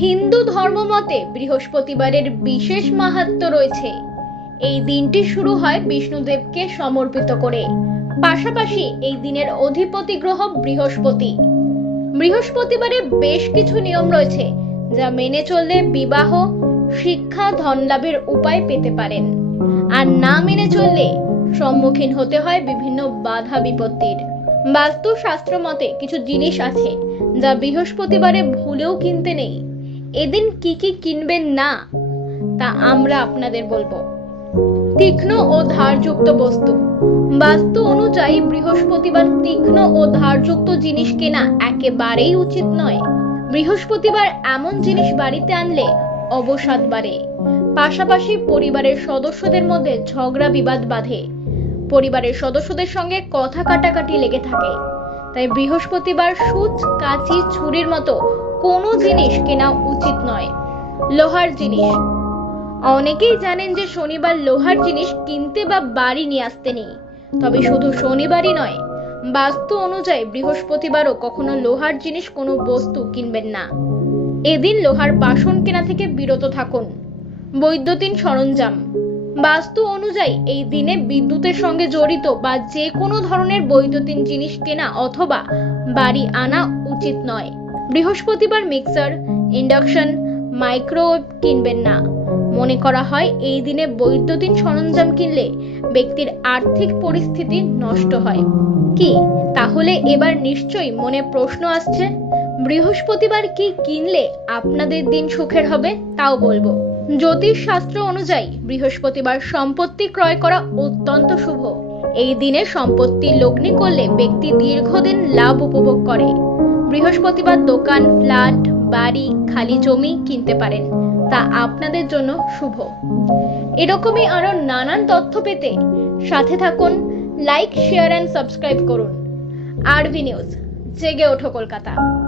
হিন্দু ধর্ম মতে বৃহস্পতিবারের বিশেষ মাহাত্ম্য রয়েছে। এই দিনটি শুরু হয় বিষ্ণুদেবকে সমর্পিত করে। পাশাপাশি এই দিনের অধিপতি গ্রহ বৃহস্পতি। বৃহস্পতিবারে বেশ কিছু নিয়ম রয়েছে যা মেনে চললে বিবাহ, শিক্ষা, ধন লাভের উপায় পেতে পারেন। আর না মেনে চললে সম্মুখীন হতে হয় বিভিন্ন বাধা বিপত্তির। বাস্তুশাস্ত্র মতে কিছু জিনিস আছে যা বৃহস্পতিবারে ভুলেও কিনতে নেই। এদিন কি কি কিনবেন না তা আমরা আপনাদের বলবো। তীক্ষ্ণ ও ধারযুক্ত বস্তু। বাস্তু অনুযায়ী বৃহস্পতিবার তীক্ষ্ণ ও ধারযুক্ত জিনিস কেনা একেবারেই উচিত নয়। বৃহস্পতিবার এমন জিনিস বাড়িতে আনলে অবসাদ বাড়ে। পাশাপাশি পরিবারের সদস্যদের মধ্যে ঝগড়া বিবাদ বাধে। পরিবারের সদস্যদের সঙ্গে কথা কাটাকাটি লেগে থাকে। তাই বৃহস্পতিবার সূচ, কাঁচি, ছুরির মতো কোনো জিনিস কেনা উচিত নয়। লোহার জিনিস। অনেকেই জানেন যে শনিবার লোহার জিনিস কিনতে বা বাড়ি নিয়ে আসতে নেই। তবে শুধু শনিবারই নয়, বাস্তু অনুযায়ী বৃহস্পতিবারও কখনো লোহার জিনিস কোনো বস্তু কিনবেন না। এদিন লোহার বাসন কেনা থেকে বিরত থাকুন। বৈদ্যুতিন সরঞ্জাম। বাস্তু অনুযায়ী এই দিনে বিদ্যুতের সঙ্গে জড়িত বা যে কোনো ধরনের বৈদ্যুতিন জিনিস কেনা অথবা বাড়ি আনা উচিত নয়। বৃহস্পতিবার মিক্সার, ইন্ডাকশন, মাইক্রোওয়েভ কিনবেন না। মনে করা হয় এই দিনে বৈদ্যুতিন সরঞ্জাম কিনলে ব্যক্তির আর্থিক পরিস্থিতি নষ্ট হয়। কি তাহলে এবার নিশ্চয়ই মনে প্রশ্ন আসছে, বৃহস্পতিবার কি কিনলে আপনাদের দিন সুখের হবে? তাও বলবো। জ্যোতিষ শাস্ত্র অনুযায়ী বৃহস্পতিবার সম্পত্তি ক্রয় করা অত্যন্ত শুভ। এই দিনে সম্পত্তি লগ্নি করলে ব্যক্তি দীর্ঘদিন লাভ উপভোগ করে। বৃহস্পতিবার দোকান, ফ্ল্যাট, বাড়ি, খালি জমি কিনতে পারেন, তা আপনাদের জন্য শুভ। এরকমই আরো নানান তথ্য পেতে সাথে থাকুন। লাইক, শেয়ার এন্ড সাবস্ক্রাইব করুন। আরভি নিউজ, জেগে ওঠো কলকাতা।